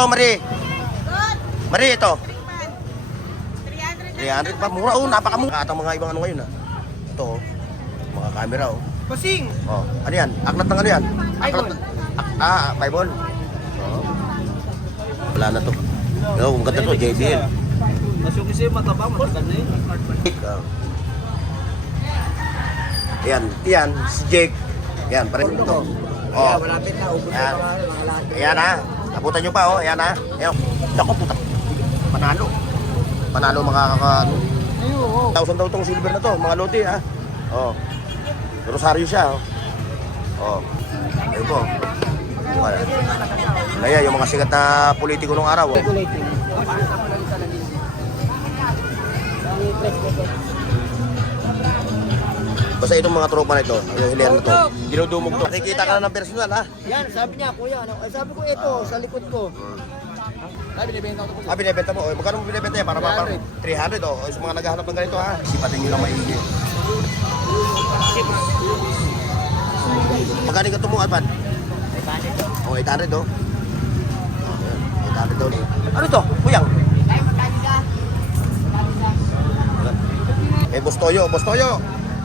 Oh, Marie. Marie, ito. 300 pa. Mura. Oh, napakamura. At ang mga ibang ano ngayon, ha. Ito, oh. Mga camera, oh. Basing! Oh, ano yan? Aklat ng ano yan? Bible. Bible. Oh. Wala na to. Yo, kung ganda to, JBL. Mas yung kasi mataba, matagal na yun. Yan, si Jake. Yan, pareho ito. Oh. Malapit na, ubos na mga lahat. Ayan ha. Nabutan nyo pa, oh. Ayan ha. Ayan. Naku, puta. Panalo. Panalo makakaka... Ayun, 1,000 daw itong silver na to, mga lodi ha. Oh. Rosario siya, oh. Oh. Ayun po. Naya, yung mga sikat na politiko nung araw, oh. Basta itong mga tropa na ito, yung hilayan na to, dinudumog to. Nakikita ka na ng personal, ha? yan, sabi niya, kuya, ano? Sabi ko, ito, sa likod ko. Binibenta ko. Binibenta mo. Magkano mo binibenta yan? Para 300, oh. Sa mga naghahanap ng ganito, ha? Sipatin nyo lang maigi. Magkano ka tumuhan, Pan? 800. Oh, 800, oh. 800 daw. Ano to? Kuyang? Eh, Boss Toyo.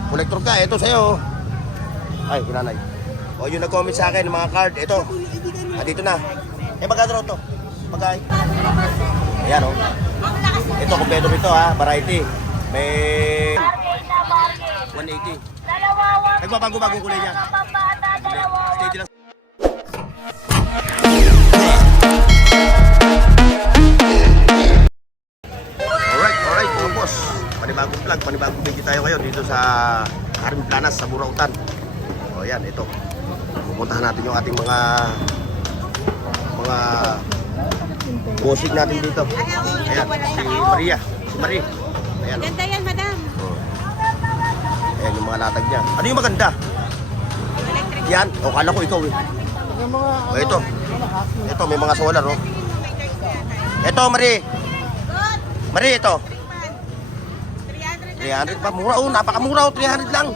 Collector ka, ito sa'yo. Ay, kinanay. O, yung nag-comment sa akin, mga card, ito. Dito na. Eh, magkano to? Magkano? Ayan, o. Ito, kompleto rito, ha. Variety. May 180. Nagbabago-bagong kulay niya. Steady lang. Alright, mga boss. Panibagong vlog, panibagong video tayo ngayon dito sa Karim Planas sa Burautan. O yan, ito. Pupuntahan natin yung ating mga bossing natin dito. Ayan, si Marie. Ayan. Ganda yan, madam. Ayan yung mga latag niya. Ano yung maganda? Yan, o kala ko ikaw eh. O ito. Ito, may mga solar, oh. Ito, Marie, ito. 300 pa, mura, oh, napakamura, oh, 300 lang.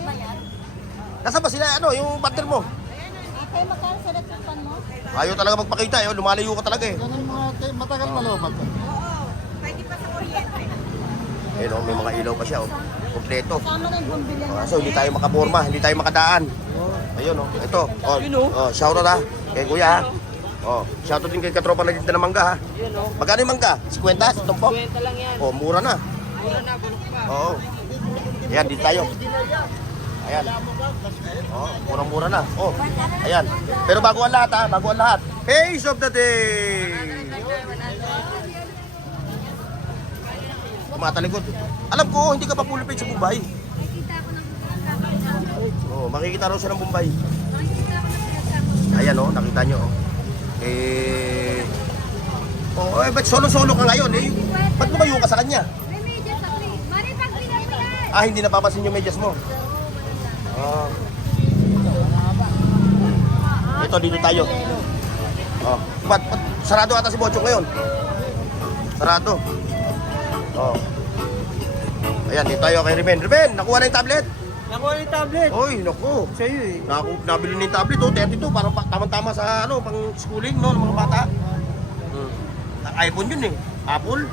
Nasaan ba sila, ano, yung partner mo? Okay, magkano sa retupan mo? Ayaw talaga magpakita, eh, lumalayo ka talaga eh. Matagal malobag. Pwede pa sa kuryente. Ayun, oh, may mga ilaw pa siya, oh. Kompleto. Kasama na yung bumbilyan. So, hindi tayo makaporma, hindi tayo makadaan. Ayun, oh, ito. Oh, shoutout ha, kay kuya ha. Oh, shoutout din kay katropa na dito ng mangga ha. Magkano yung mangga? 50? Tumpok? 50 lang yan. Oh, mura na. Mura na, bulok pa. Oo. Ayan, dito tayo. Ayan. Oh, murang-mura na. Oh, ayan. Pero bago ang lahat ha, bago ang lahat. Face of the day! Tumatalikod. Alam ko, hindi ka pa full page sa Bombay. Oh, makikita raw siya ng Bombay. Ayan oh, nakita nyo oh. Ba't solo-solo ka ngayon eh? Ba't lumayo ka sa kanya? May medyas ako eh. Mari, pag-bilang mo yan. Ah, hindi napapansin yung medyas mo. Ah. Ito, dito tayo. Oh, ba't sarado ata si Bochong ngayon? Sarado. Oh. Ayan, dito tayo kay Riven. Riven, nakuha na yung tablet? Nakuha yung tablet. Oy, naku. Sa'yo eh. Nabili na yung tablet, oh, 32, parang tamang-tama sa ano, pang schooling, no, ng mga bata. iPhone yun eh. Apple.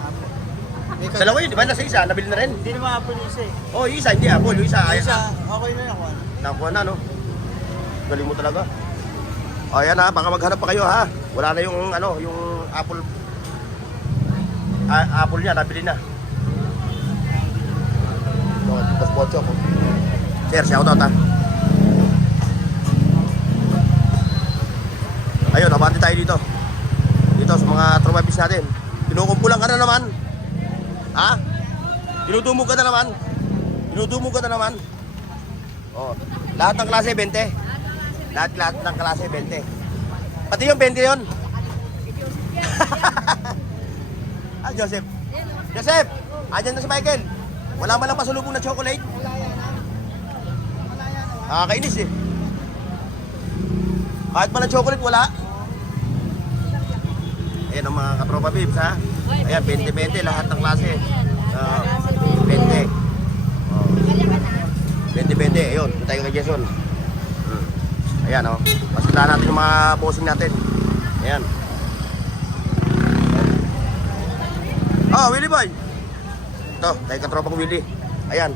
Dalawa yun, di ba? Nasa isa, nabili na rin. Hindi naman Apple yung isa eh. Oh, yung isa, hindi Apple. Yung isa, Okay na nakuha. nakuha na, no? Galing mo talaga. O, ayan ha, baka maghanap pa kayo ha. Wala na yung, ano, yung Apple. Apple niya, nabili na. No, tapos Bocho ko. Sir, shoutout ha. Ayun, abante tayo dito. Dito sa mga trumabis natin. Kinukumpulan ka na naman. Ha? Dinudumog ka na naman. Oh, lahat ng klase 20. Lahat ng klase 20. Pati yung 20 yun. Ah, Joseph. Andyan na si Michael. Wala man lang pasulubong na chocolate. Kainis eh. Kahit man ang chocolate, wala. Ayan ang mga katropa bibs ha. Ayan, 20-20 lahat ng klase. 20. 20-20, ayun, tayo kay Jason. Ayan o, pasundahan natin yung mga bossing natin. Ayan. Oh, Willie Boy. Ito, kay katropang Willie. Ayan.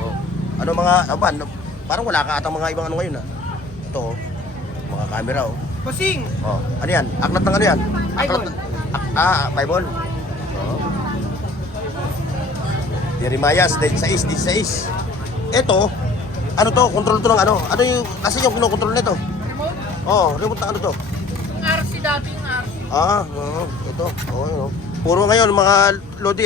Oh. Ano mga, ano ba? Parang wala ka atang mga ibang ano ngayon, ha? Ito, oh. Mga camera, oh. Pasing! Oh, ano yan? Aklat ng ano yan? Bible. Bible. Oh. Jeremiah 16:16. Ito, ano to? Control to ng ano? Ano yung, kasi yung kinokontrol nito? Oh, remote na ano to? RC dati yung RC. Ito. Oh, yun, oh. Puro ngayon mga Lodi,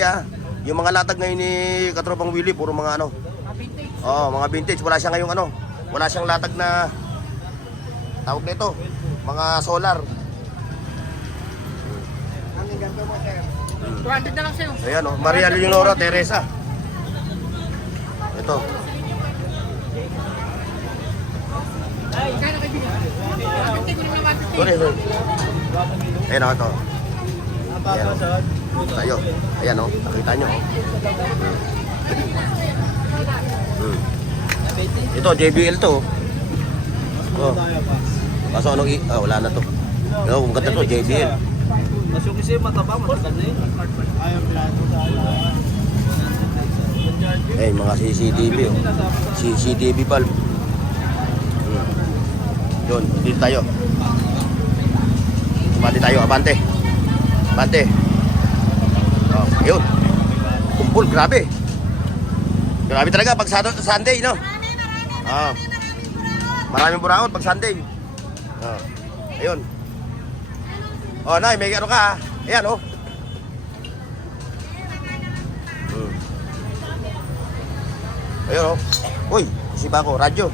yung mga latag ngayon ni Katropang Willie, puro mga ano? Vintage. Oh, mga vintage. Wala siya ngayong ano? Wala siyang latag na tawag nito, mga solar. Anong ganito mo, sir? 200 na lang sa'yo. Ayan, oh. Maria Leonora Teresa. Ito. Ay, kaya nakibigyan. Vintage rin naman. Sorry. Ayan, oh, ito. Ayan, oh. Tayo. Ayan, oh. Nakita nyo, oh. Ito, JBL to. Oh. Kaso anong wala na to. Pero kung ganda to, JBL. Mas yung kasi mataba, matagal na yun. Eh, mga CCTV, oh. CCTV bulb. Yun, dito tayo. Abante tayo, abante. Abante. Oh, yun. Kumpul, grabe. Grabe talaga pag Sunday, no? Maraming buraot pag Sunday. Ayun. Oh, Nay, may ano ka, ayan, oh. Ayun, oh. Uy, isipa ko, radyo.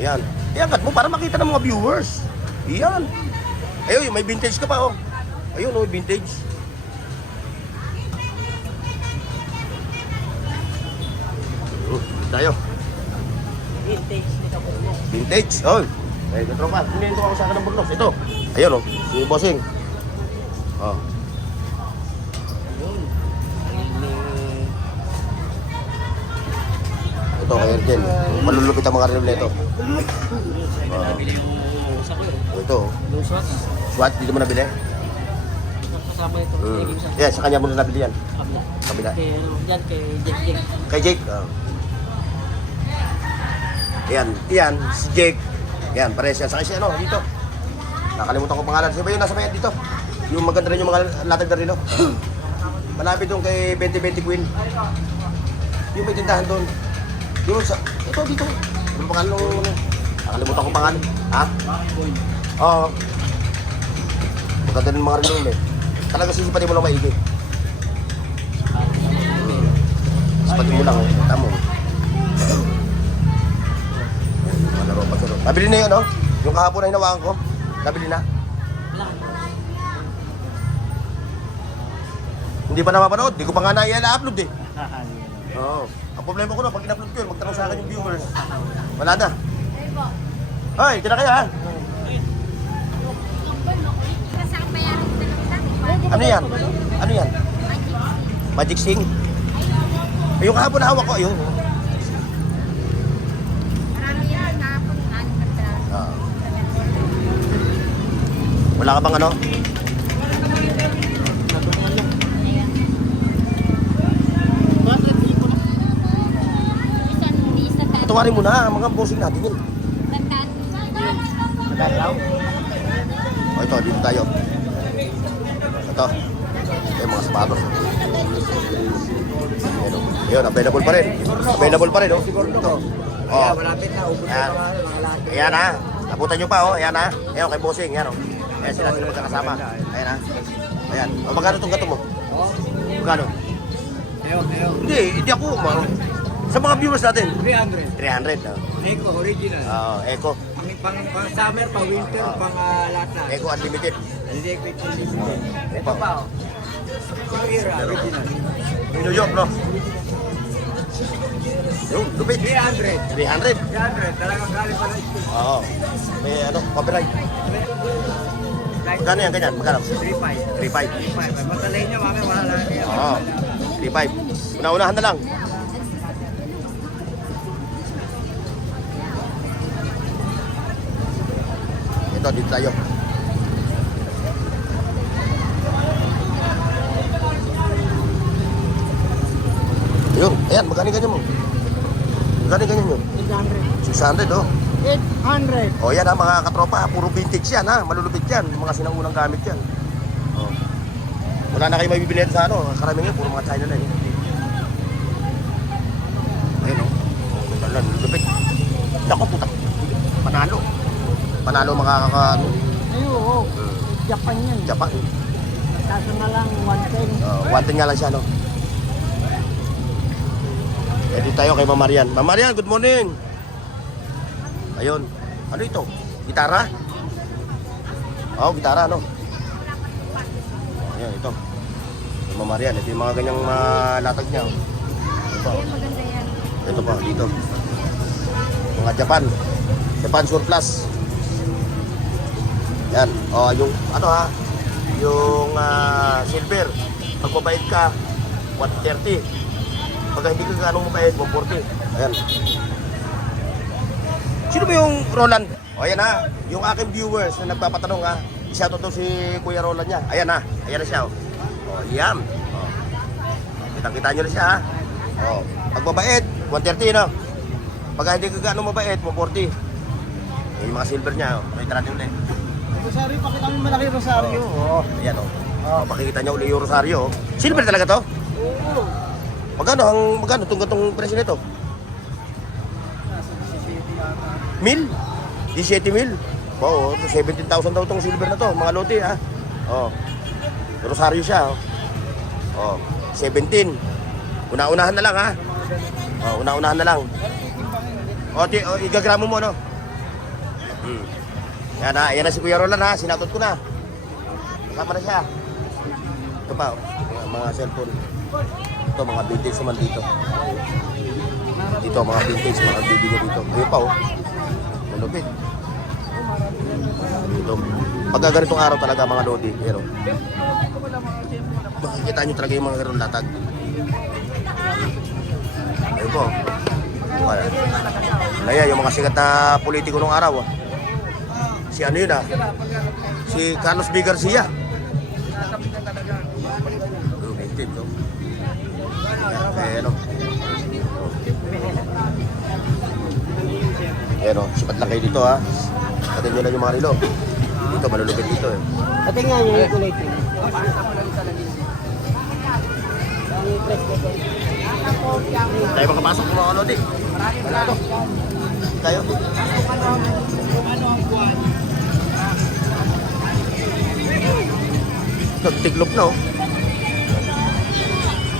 Ayan. Iangat mo para makita ng mga viewers. Ayan. Ayun, may vintage ka pa, oh. Ayun, oh, vintage. Tayo. Vintage nito po. Vintage. Oh. Ay, katropa. Hindi ko ako sa akin ng burnos. Ito. Ayun, oh. Si Bossing. Oh. Ito, kay Ergen. Malulupit ang mga rin nito. Nabili yung usak ko. Ito, oh. Yung SWAT. SWAT, dito mo nabili? Kasama ito. Naging sa Yan, sa kanya mo na nabili yan. kabila. Kabila. Yan, kay Jake. Kay Jake. Oh. Yan, si Jake. Yan, pares yan. Saka si ano, dito. Nakalimutan ko pangalan. Sino ba yun nasa bayan dito? Yung maganda rin yung mga latag na rilo. Malapit doon kay 2020 Queen. Yung may tindahan doon. Yung sa, ito dito. Yung pangalan nung, nakalimutan ko pangalan. Ha? Oo. Maganda rin mga rilo eh. Talaga sisipatin mo lang maigi. Sisipatin mo lang, eh. Tamo. Nabili na yun, no? Yung kahapon na hinawakan ko. Nabili na. Hindi pa napapanood. Hindi ko pa nga na-upload eh. Oo. Ang problema ko na, pag in-upload ko yun, magtanong sa akin yung viewers. Wala na. Hoy, tira kayo ha. Ano yan? Ano yan? Magic Sing? Eh, yung kahapon na hawak ko, ayun. Wala ka bang ano? Tuwarin mo na, mga bossing natin yun. O ito, dito tayo. Ito. Ito yung mga sapatos. Ayun, available pa rin. Available pa rin, oh. Ito. Oh. Malapit na, ubos na Ayan. mga lahat. Ayan ha. Naputan nyo pa, oh. Ayan ha. Ayan, kay bossing. Ayan, oh. Ayan sila magkakasama. Ayan ha. Ayan. O, magkano itong gato mo? Magkano? Hindi ako. Sa mga viewers natin. 300. 300. Oh. Eco, original. Oo, Eco. Pang summer, pang winter, pang lahat na. Eco Unlimited. Hindi, ito pa, oh. New era, original. New York, no? Yung, lupit. 300. 300. 300, talagang galing pa na ito. Oo. May ano, copyright. Magkano yan, ganyan? Magkano? 3.5. 3.5. 3.5. Matalay niya, mami, wala lang yan. Oo. 3.5. Una-unahan na lang. Ito, dito tayo. Ayan, magkano ganyan mo? Magkano ganyan yun? 600, oh. 800. O yan ha, mga katropa, puro vintage yan ha, malulupit yan, mga sinangunang gamit yan. O. Wala na kayo mabibili sa ano, karamihan puro mga China na eh. Ayun o, lupit. Naku putak, panalo. Panalo makakaka, Ay, oo. Japan yan. Japan. Kaso na lang, 110. One thing nga lang siya, no? Pwede tayo kay Ma'am Marian. Ma'am Marian, good morning! Ayun. Ano ito? Gitara? Oo, gitara, no? Ayan, ito. Kay Ma'am Marian, ito yung mga ganyang latag niya. Oh. Ito. Maganda yan. Ito pa, dito. Mga Japan. Japan surplus. Yan. O, yung, ano ha? Yung silver. Pag mabait ka, 130. Pag hindi ka ganong mabait, 140. Ayan. Sino ba yung Roland? O, ayan ha. Yung aking viewers na nagpapatanong ha. I-shoutout daw si Kuya Roland niya. Ayan ha. Ayan na siya. O, yan. O. Kitang-kita nyo na siya ha. O. Pag mabait, 130 no? Pag hindi ka ganong mabait, 140. Yung mga silver niya. O. May natin ulit. Rosario, pakita mo malaki Rosario. Oo. Ayan o. O, pakikita niya ulit yung Rosario. Silver talaga to? Oo. Magkano itong presyo nito? 1,000? 17,000? Oo, 17,000 daw itong silver na to, mga lote ha. Oo. Rosario siya. Oo. 17. Una-unahan na lang ha. Oo, una-unahan na lang. O, igagramo mo no? Yan ha, yan na si Kuya Roland ha, sinatot ko na. Kasama na siya. Ito pa, mga cellphone. Ito, mga vintage naman dito. Dito, mga vintage, mga bibigyan dito. Ayun pa, oh. Malupit. Dito. Pagka ganitong araw talaga, mga lodi. Pero, makikita nyo talaga yung mga ganun latag. Ayun po. Kaya, yung mga sikat na politiko nung araw, si ano yun si Carlos B. Garcia. Vintage, oh. Ayan o. Ayan o, sipat lang kayo dito ha. Patin nyo lang yung mga relo. Dito, malulupit dito eh. Pati nga yung kulay. Tayo makapasok ng mga lodi. Wala to. Tayo. Nagtiklop na oh.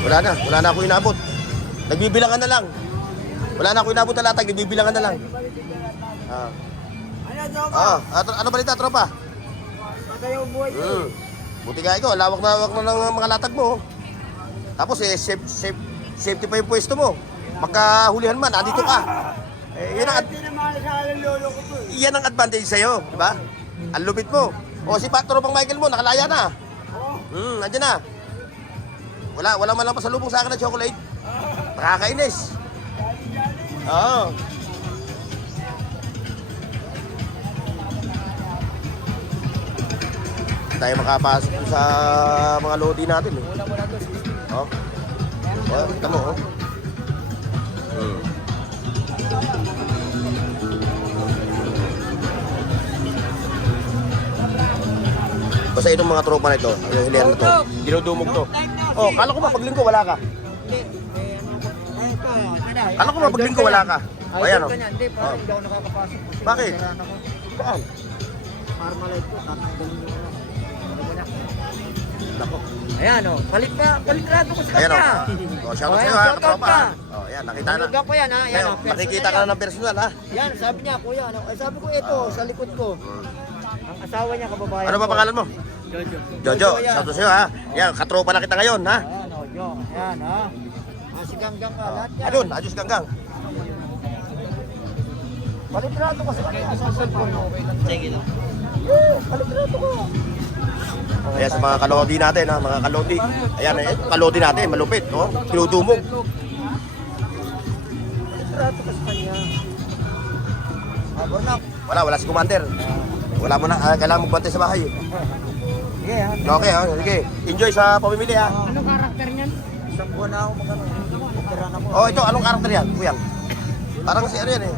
Wala na ako inabot. Nagbibilangan na lang. Wala na ako inabot na latag, nagbibilangan na lang. Ano balita, tropa? Patayo buhay ko. Buti nga ito, lawak na ng mga latag mo. Tapos safety pa yung pwesto mo. Magkahulihan man, andito ka. Yan ang advantage sa'yo, di ba? Ang lupit mo. O si tropang Michael mo, nakalaya na. Andyan na. Wala man lang pasalubong sa akin na chocolate. Nakakainis. Oo. Tayo makapasok sa mga lodi natin eh. Oh. Oh, tamo oh. Basta itong mga tropa na ito, yung hilihan na to, dinudumog to. Oh, kala ko ba pag linggo wala ka? Kala ko ba pag linggo wala ka? O, ayan o. Hindi, parang hindi ako nakakapasok. Bakit? Saan? Parmalite ko, tatanggalin mo na. Nako. Ayan o, balikrado ko sa Ayan o. kanya. Oh, shoutout Ayan, sa'yo ha, shoutout katropa. ka. Oh, ayan, nakita na. Nalagyan ko yan ha. Yan, Ngayon, o, personal makikita ka yan. na ng personal ha. Yan, sabi niya, kuya, ano? Sabi ko, ito, sa likod ko. Ang asawa niya, kababayan Ano ba ko. pangalan mo? Jojo. Jojo, shoutout sa'yo ha. Yan, katropa na kita ngayon ha. Ayan o, Jo. Ayan ha. Si Ganggang ka, lahat yan. Adun, Adjus Ganggang. Balikrado ko sa kanya sa cellphone mo. Sige lang. Balikrado ko. Ayan sa mga kalodi natin ha, mga kalodi. Ayan, kalodi natin, malupit, no? Pinudumog. Balikrado ko sa kanya. Bornak. Wala si Commander. Wala mo na, kailangan magbantay sa bahay. Sige ha. Okay ha, sige. Enjoy sa pamimili ha. Anong karakter niyan? Isang buwan na ako magano. Opera na ko. Oh, ito, anong karakter yan, Kuyang? Parang si ano yan eh.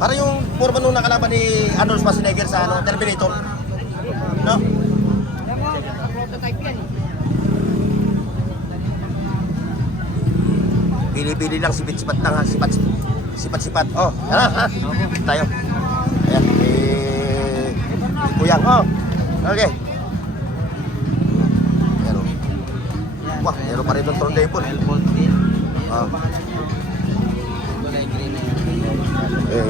Parang yung forma nung nakalaban ni Arnold Schwarzenegger sa ano, Terminator. No? Prototype yan eh. Pili-pili lang, sipat-sipat lang ha, sipat-sipat. Oh, yan ha, tayo. Ayan, Kuyang, oh. Okay. Ayan o. Wah, meron pa rin itong turntable. Ah. Kulay green na yan.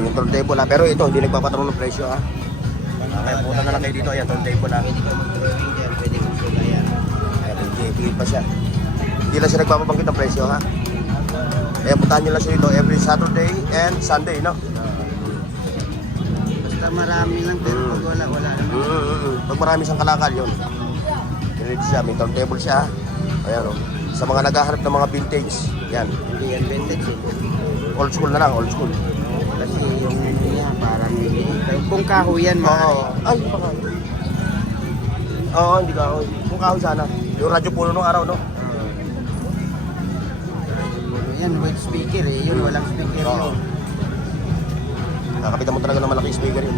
Yung turntable ha, pero ito, hindi nagpapatanong ng presyo ha. Okay, pumunta na lang kayo dito, ayan, turntable ha. Pwede ka mag-testing dyan, pwede kang sulayan. Ayan, hindi pa siya. Hindi lang siya nagpapabanggit ng presyo ha. Kaya puntahan nyo lang siya dito every Saturday and Sunday, no? Basta marami lang, pero pag wala naman. Pag marami siyang kalakal, yun. Ready siya, may turntable siya. Ayan o. Sa mga naghahanap ng mga vintage, yan. Hindi yan vintage eh. Old school na lang, old school. Kasi yung yan, parang kung kahoy yan, Oo. maaari. Ay, baka. Oo, hindi kahoy. Kung kahoy sana. Yung radyo puno nung araw, no? Yan, with speaker eh. Yun, walang speaker Oo. yun. Nakapitan mo talaga ng malaking speaker yun.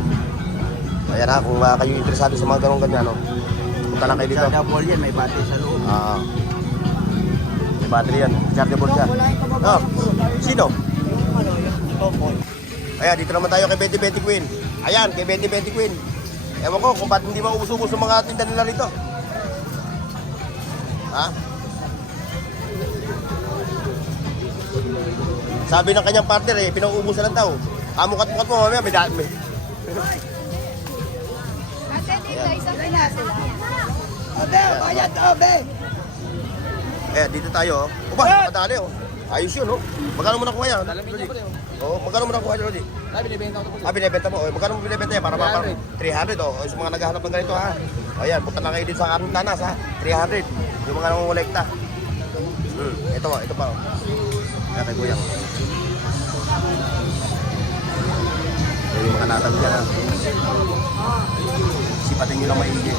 Ayan ha, kung kayo interesado sa mga ganong ganyan, no? Punta lang kayo dito. Sa double yan, may battery sa loob. May battery yan. Chargeable siya. Oh, sino? Yung ano, yung tomboy. Ayan, dito naman tayo kay Betty Betty Queen. Ayan, kay Betty Betty Queen. Ewan ko kung ba't hindi maubos-ubos ng mga tinda nila rito. Ha? Sabi ng kanyang partner eh, pinauubusan lang daw. Kamukat-mukat mo, mamaya may dami. Ate, dito, isang klase. Abe, bayad, abe! Eh, dito tayo. O ba, madali oh. Ayos yun oh. Magkano mo nakuha yan? Oh, magkano mo nakuha yan, Lodi? Binibenta mo. Oh, magkano mo binibenta yan? Para 300 oh. O, yung mga naghahanap ng ganito ha. O yan, punta na kayo dito sa aking tanas ha. 300. Yung mga nangungulekta. Ito pa oh. Kaya kay Kuyang. Yung mga natag dyan ha. Sipatin nyo lang maigi.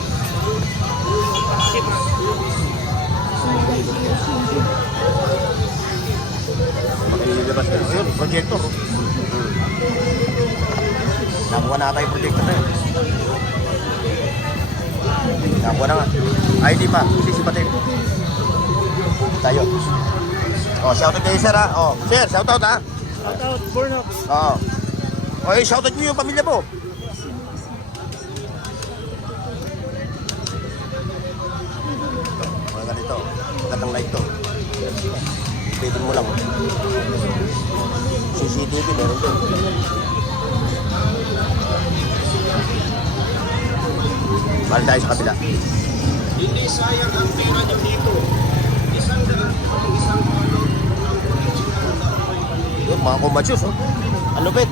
Makinilabas na. Ayun, projector. Nakuha na tayo projector na yun. Nakuha na nga. Ay, di pa. Hindi sipatin. Tayo. Oh, shoutout kayo sir ha. Oh, sir, shoutout ha. Shoutout, Burnox. Oo. Okay, shoutout nyo yung pamilya mo. Mga ganito. Magandang light to. Pwede mo lang. CCTV meron din. Balik tayo sa kabila. Hindi sayang ang pera nyo dito. Yun, mga kumadyos, oh. Ang lupit.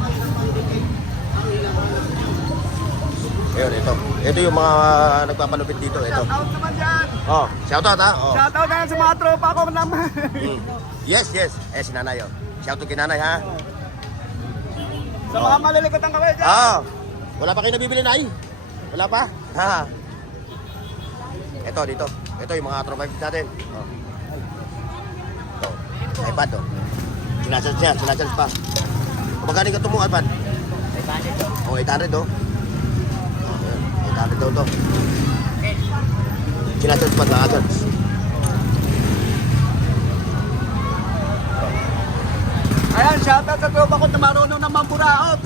Ayun, ito. Ito yung mga nagpapalupit dito. Ito. Shoutout naman dyan! Oh, shoutout ha. Oh. Shoutout na yan sa mga tropa ko naman! Yes, yes. Eh, si nanay, oh. Shoutout kay nanay, ha. Sa mga malilikot ang kaway dyan! Ah, wala pa kayo nabibili, nay? Wala pa? Ha. Ito, dito. Ito yung mga tropa natin. Oh. Ito. iPad, oh. Sinacharge siya, sinacharge pa. Magkano ka itong iPad? 800. Oh, 800, oh. Oh, 800 daw to. Sinacharge pa, sinacharge. Ayan, shoutout sa tropa ko na marunong ng mampuraot!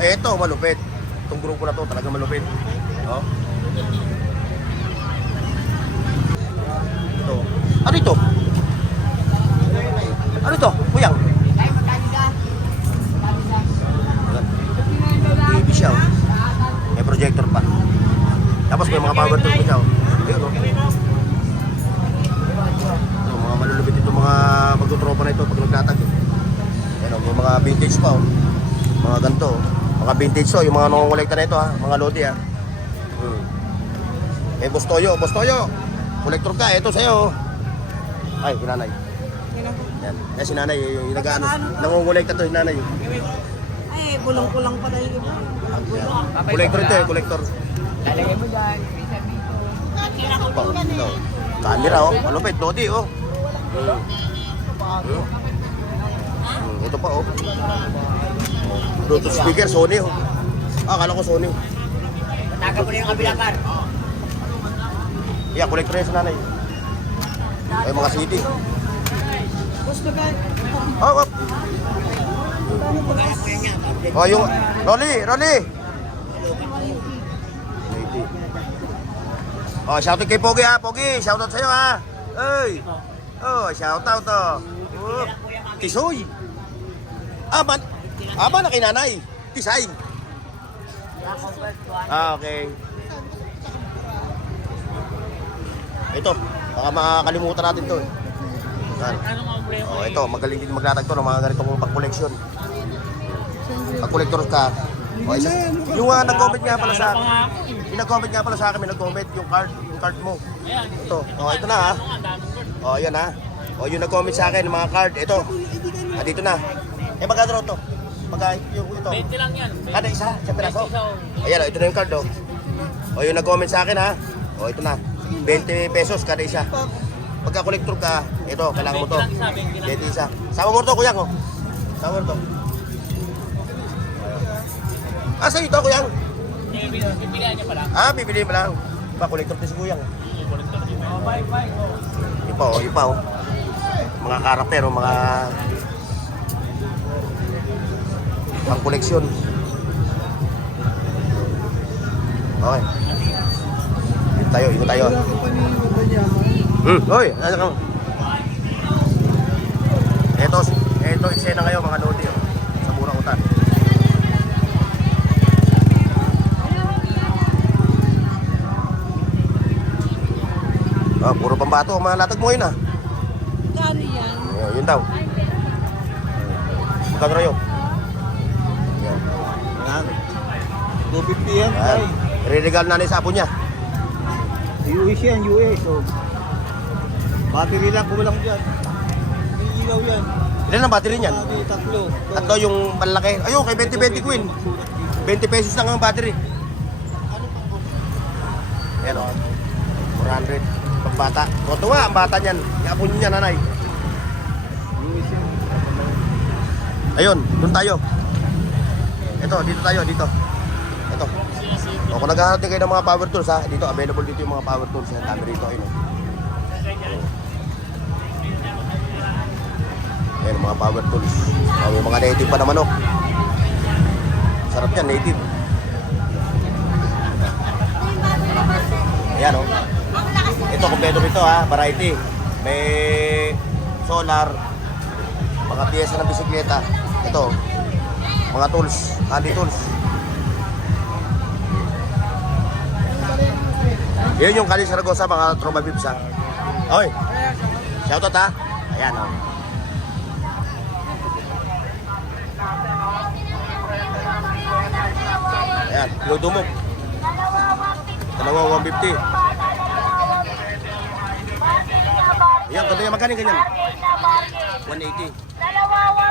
Eh, ito, malupit. Itong grupo na to, talaga malupit. Oh. Ito. Ano ito? Ano ito? Kuyang? TV siya, oh. May projector pa. Tapos may mga power tools pa siya, oh. Ayun, oh. Ito, mga malulupit ito, mga magtutropa na ito pag nagtatag. Ayun, oh, may mga vintage pa, oh. Mga ganito, oh. Mga vintage to, yung mga nangongolekta na ito ha, mga lodi ha. Eh, Boss Toyo, kolektor ka, ito sa'yo. Ay, sinanay. Yan, si nanay, yung nangongolekta to, si nanay. eh, bulong-kulang pa na yung iba. Collector ito eh, collector. Lalagay mo dyan, minsan dito. Pa, ito. Camera oh, malupit, Lodi oh. Ito pa oh. Bluetooth speaker, Sony oh. Akala ko Sony. Taga mo na yung kabila, par. Yeah, collector yan sa nanay. Ay, mga CD. Gusto ka? Oh, oh. Oh, yung Rolly. Oh, shoutout kay Pogi ha, Pogi. Shoutout sa'yo ha. Ay. Oh, shoutout oh. Oh. Tisoy. Aban na kay nanay. Tisay. Okay. Ito, baka makakalimutan natin to eh. Yan. Oh, ito, magaling din maglatag to ng mga ganitong pag-collection. Pag-collector ka. Oh, isa, yung nag-comment nga pala sa akin. Yung nag-comment nga pala sa akin, may nag-comment yung card mo. Ito. Oh, ito na ha. Oh, yan ha. Oh, yung nag-comment sa akin, mga card, ito. Ah, dito na. Eh, magkano raw to? Yung ito. 20 lang yan. Kada isa, sa piraso. Ayan, ito na yung card oh. Oh, yung nag-comment sa akin ha. Oh, ito na. 20 pesos kada isa. Pagka-collector ka, ito, kailangan mo to. 20 isa. Sama mo to, kuyang oh. Sama mo to. Ah, sa'yo ito, kuyang. Pipilihan niya pala. Ah, bibili mo lang. Pa-collector din si kuyang. Ipa oh. Mga karakter oh, mga pang-koleksyon. Okay. Ikot tayo. Hoy, ano ka? Ito eksena ngayon mga lodi oh, sa Burautan. Ah, puro pambato mga latag mo yun ah. Kano yan? Yun daw. Magkano rayo? Yan. 250 yan, Yan. Re-regalo na sa apo niya. US yan, US. So, battery lang, kumalang dyan. May ilaw yan. Ilan ang battery niyan? Tatlo. Tatlo yung malaki. Ayun, kay 20-20 Queen. 20 pesos lang ang battery. Ayan o. 400. Pagbata. Tuwa ang bata niyan. Iapo niya nanay. Ayun, doon tayo. Ito, dito tayo, dito. Ito. O, kung naghahanap din kayo ng mga power tools ha, dito, available dito yung mga power tools. Yan, dami rito. Ayun o. Ayan, mga power tools. O, yung mga native pa na manok. Sarap yan, native. Ayan o. Ito, kompleto nito ha, variety. May solar, mga piyesa ng bisikleta. Ito, mga tools, handy tools. Yun yung Kali Saragosa, mga Troma Bibs ha. Oy, shoutout ha. Ayan o. Ayan, Lodumok. Dalawa 150. Ayan, ganda yan. Magkano ganyan? 180.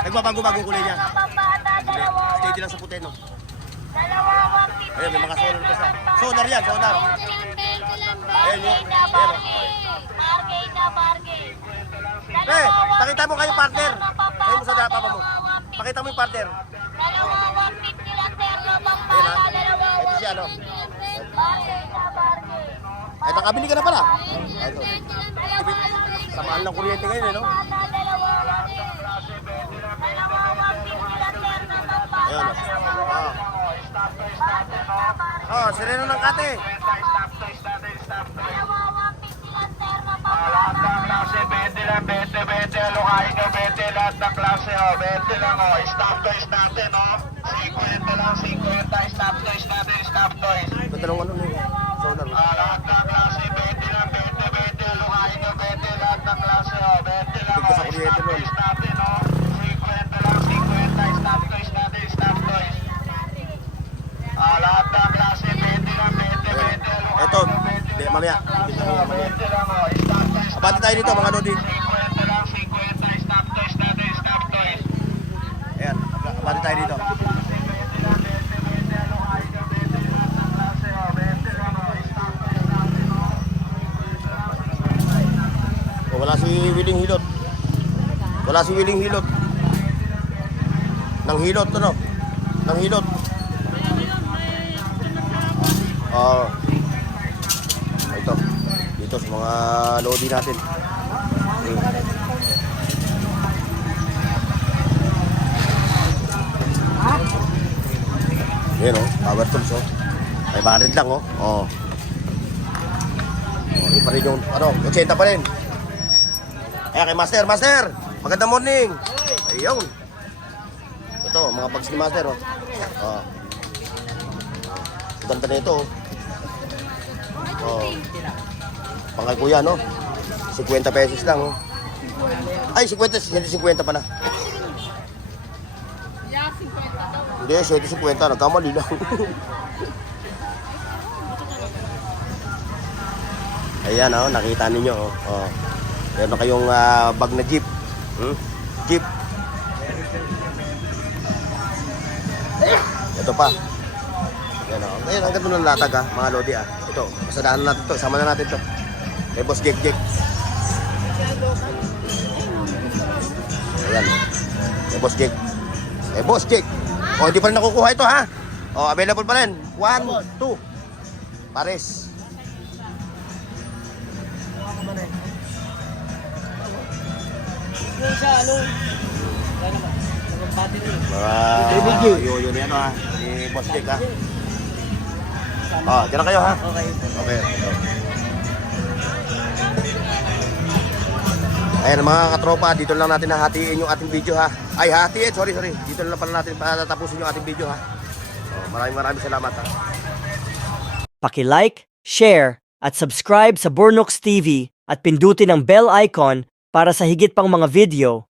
Nagbabago-bagong kulay niya. Steady lang sa puti, no? Ayan, may mga solar pa sa. Solar yan, solar. Ayan yun. Ayan. Eh, pakita mo kayo partner. Kayo mo sa dapa mo. Pakita mo yung partner. Ayan ha. Ito siya, no? Ay, nakabili ka na pala. Ito. Sa mahal ng kuryente ngayon, eh, no? Ayan. Oh, sireno ng kate. Lahat ng klase, 20 lang, 20, lukain nyo, 20 lahat ng klase, 20 lang, stop toys natin, 50 lang, 50, stop toys natin, stop toys. Dalawang ano na solar. Lahat ng klase, 20 lang, 20, lukain nyo, 20 lahat ng klase, 20 lang, Bigkas sa kuryente stop nun. toys natin, 50 lang, 50, stop toys natin, stop toys. Lahat ng klase, 20 lang, 20, lukain Ito, nyo, 20 di, mamaya. 20 lang, stop toys. Abati tayo dito, mga lodi. 50 lang, 50, stop toys natin, stop toys. Ayan, abati tayo dito. Willing Hilot. Wala si Willing Hilot. Nang Hilot, ano? Nang Hilot. Ito. Dito sa mga lodi natin. Yan o, power tools o. 500 lang o. Oh. Yun pa rin yung, 80 pa rin. Ayan kay Master, Master! Magandang morning! Ayun. Ito, mga bags ni Master o. Oh. Ganda na ito o. Oh. Pangkay kuya no? 50 pesos lang o. Ay, 50 pala. Hindi, 750. Nagkamali lang. Ayan, oh, nakita ninyo. Oh. Meron kayong bag na jeep. Jeep. Ito pa. Ayan, oh. Ayan, hanggang doon ang latag, mga lodi. Ito, pasadaan natin ito. Sama na natin ito. Kay Boss Jake. Ayan. Kay Boss Jake. Kay Boss Jake. Oh, hindi pa rin nakukuha ito, ha? Oh, available pa rin. 1, 2. Pares. Yun yan, ha? Ni Boss Jake, ha? Oh, dyan na kayo, ha? Okay. Ayan mga katropa, dito lang natin hahatiin yung ating video ha. Ay hahatiin, sorry. Dito lang pala natin patatapusin yung ating video ha. Maraming salamat ha. Paki-like, share, at subscribe sa Bornox TV at pindutin ang bell icon para sa higit pang mga video.